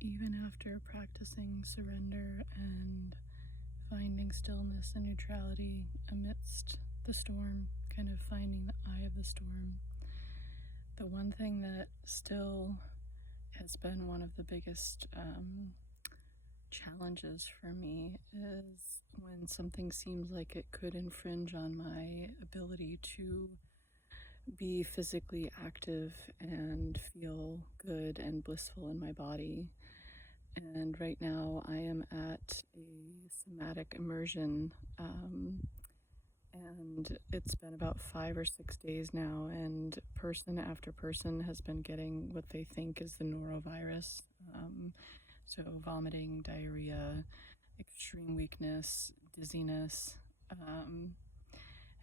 even after practicing surrender and finding stillness and neutrality amidst the storm, kind of finding the eye of the storm, the one thing that still has been one of the biggest challenges for me is when something seems like it could infringe on my ability to be physically active and feel good and blissful in my body. And right now I am at a somatic immersion, and it's been about 5 or 6 days now, and person after person has been getting what they think is the norovirus. So vomiting, diarrhea, extreme weakness, dizziness.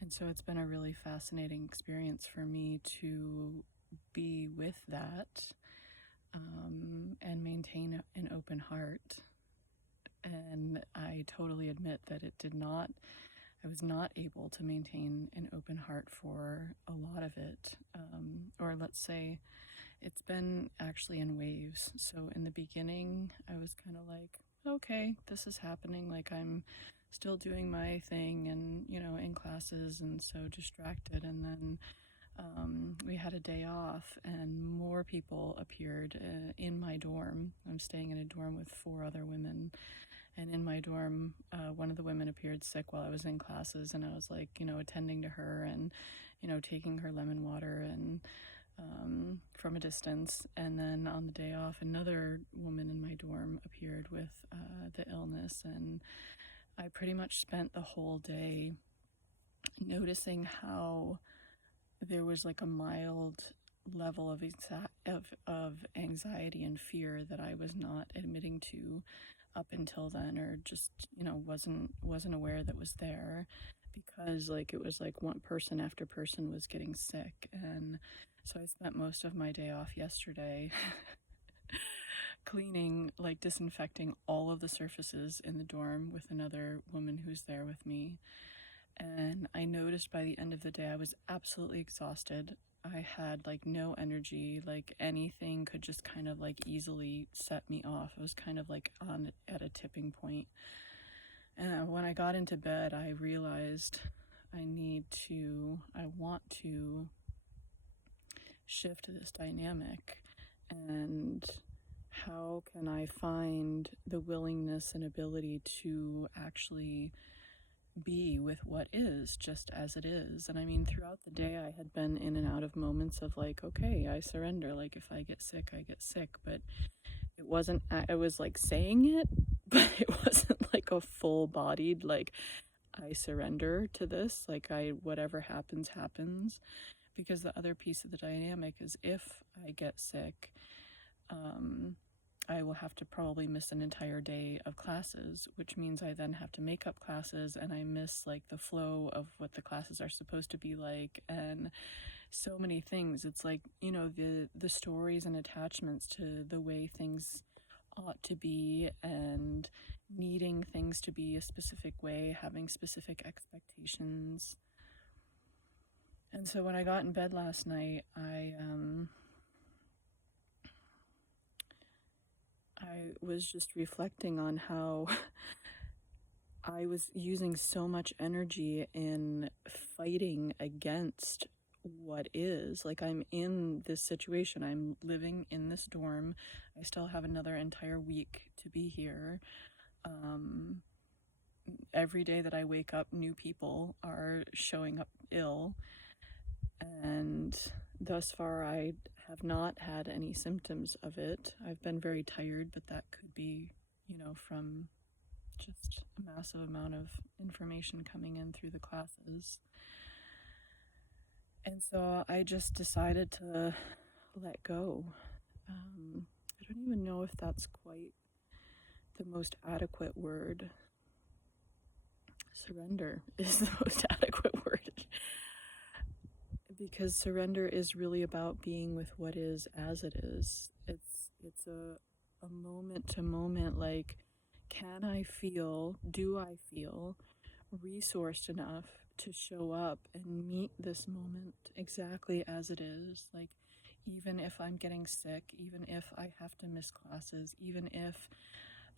And so it's been a really fascinating experience for me to be with that, and maintain an open heart. And I totally admit that I was not able to maintain an open heart for a lot of it. Or let's say it's been actually in waves. So in the beginning, I was kind of like, okay, this is happening. Like I'm still doing my thing and, in classes and so distracted. And then we had a day off and more people appeared in my dorm. I'm staying in a dorm with 4 other women. And in my dorm, one of the women appeared sick while I was in classes, and I was like, attending to her and, taking her lemon water and from a distance. And then on the day off, another woman in my dorm appeared with the illness, and I pretty much spent the whole day noticing how there was like a mild level of anxiety and fear that I was not admitting to up until then, or just wasn't aware that was there, because it was like one person after person was getting sick. And so I spent most of my day off yesterday cleaning, disinfecting all of the surfaces in the dorm with another woman who's there with me. And I noticed by the end of the day I was absolutely exhausted. I had no energy, anything could just kind of want set me off. I was kind of at a tipping point. And when I got into bed, I realized I want to shift this dynamic. And how can I find the willingness and ability to actually be with what is, just as it is? And I mean, throughout the day I had been in and out of moments of okay, I surrender, if I get sick, I get sick. But it wasn't, I was saying it, but it wasn't a full-bodied I surrender to this, whatever happens, because the other piece of the dynamic is if I get sick, I will have to probably miss an entire day of classes, which means I then have to make up classes, and I miss the flow of what the classes are supposed to be like, and so many things. It's the stories and attachments to the way things ought to be, and needing things to be a specific way, having specific expectations. And so when I got in bed last night, I was just reflecting on how I was using so much energy in fighting against what is. I'm in this situation. I'm living in this dorm. I still have another entire week to be here. Every day that I wake up, new people are showing up ill. And thus far, I have not had any symptoms of it. I've been very tired, but that could be, from just a massive amount of information coming in through the classes. And so I just decided to let go. I don't even know if that's quite the most adequate word. Surrender is the most adequate word. Because surrender is really about being with what is as it is. It's a moment to moment, do I feel resourced enough to show up and meet this moment exactly as it is? even if I'm getting sick, even if I have to miss classes, even if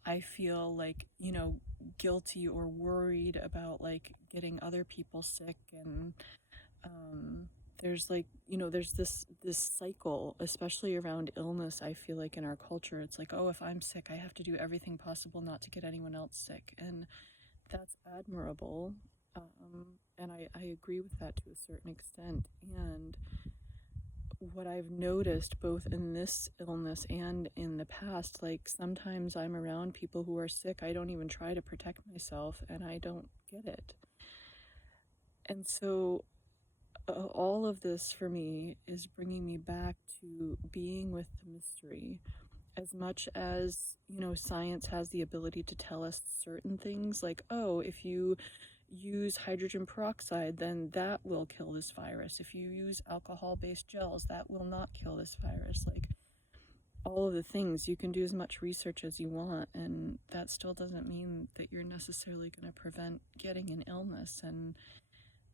I feel like, guilty or worried about like getting other people sick. And there's like, there's this cycle, especially around illness. I feel like in our culture, it's like, oh, if I'm sick, I have to do everything possible not to get anyone else sick. And that's admirable. And I agree with that to a certain extent. And what I've noticed both in this illness and in the past, like sometimes I'm around people who are sick, I don't even try to protect myself, and I don't get it. And so all of this for me is bringing me back to being with the mystery. As much as, science has the ability to tell us certain things, like, oh, if you use hydrogen peroxide, then that will kill this virus. If you use alcohol-based gels, that will not kill this virus. Like, all of the things, you can do as much research as you want, and that still doesn't mean that you're necessarily going to prevent getting an illness. And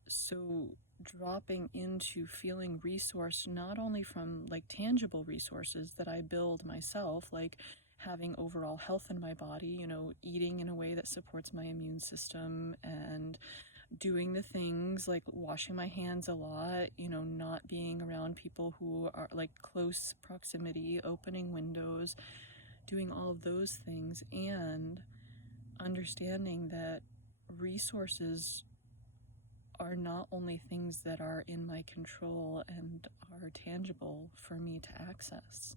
so dropping into feeling resourced, not only from like tangible resources that I build myself, like having overall health in my body, eating in a way that supports my immune system, and doing the things like washing my hands a lot, not being around people who are like close proximity, opening windows, doing all of those things, and understanding that resources are not only things that are in my control and are tangible for me to access.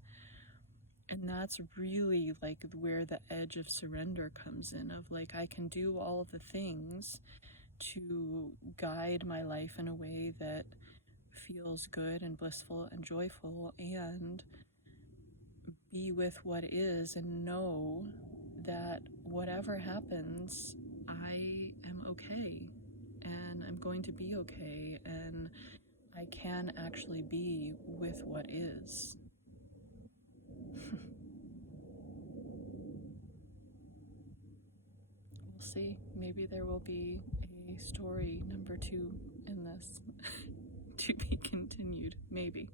And that's really like where the edge of surrender comes in, of like, I can do all of the things to guide my life in a way that feels good and blissful and joyful, and be with what is, and know that whatever happens, I am okay, and I'm going to be okay, and I can actually be with what is. We'll see. Maybe there will be a story number 2 in this to be continued. Maybe.